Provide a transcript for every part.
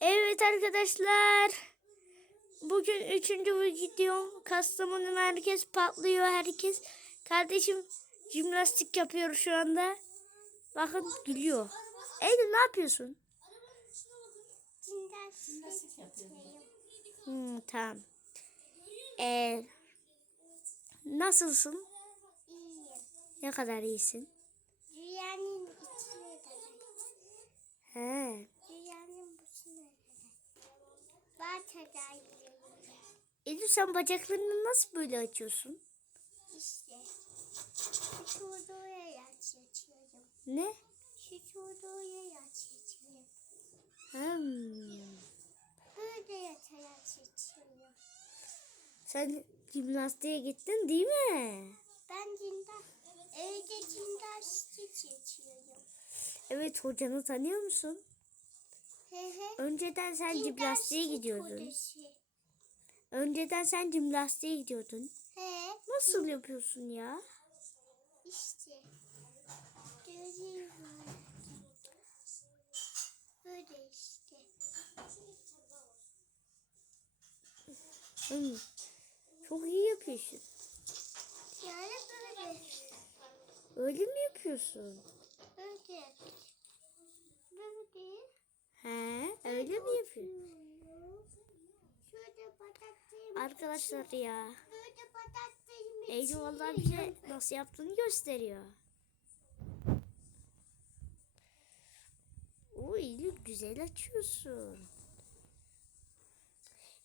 Evet arkadaşlar. Bugün üçüncü videom. Kastamonu merkez patlıyor herkes. Kardeşim jimnastik yapıyor şu anda. Bakın gülüyor. Eylül ne yapıyorsun? Jimnastik yapıyorum. Hmm, tamam. Ee, nasılsın? İyiyim. Ne kadar iyisin? Dünyanın içine kadar. He. Dünyanın başına kadar. Eylül sen bacaklarını nasıl böyle açıyorsun? İşte. Şu yaç açıyorum. Ne? Şu yaç açıyorum. Hmm. Böyle yatarak açıyorum. Sen jimnastiğe gittin değil mi? Ben cinda, evde jimnastik yapıyorum. Evet hocanı tanıyor musun? Önceden sen jimnastiğe Jimnastik gidiyordun. Önceden sen jimnastiğe gidiyordun. He. Nasıl yapıyorsun ya? İşte. Göreyim. Böyle işte. Hmm. Çok iyi yapıyorsun. Yani böyle. Öyle mi yapıyorsun? Böyle. Böyle. He, patates. Arkadaşlar ya. Eylül vallahi bize nasıl yaptığını gösteriyor. Oo Eylül güzel açıyorsun.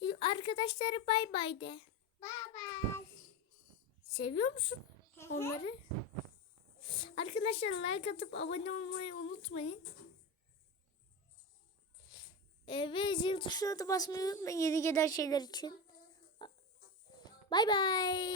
Eylül arkadaşları bay bay de. Bye bye. Seviyor musun onları? Arkadaşlar like atıp abone olmayı unutmayın. Ee, ve zil tuşuna da basmayı unutmayın yeni gelen şeyler için. Bay bay.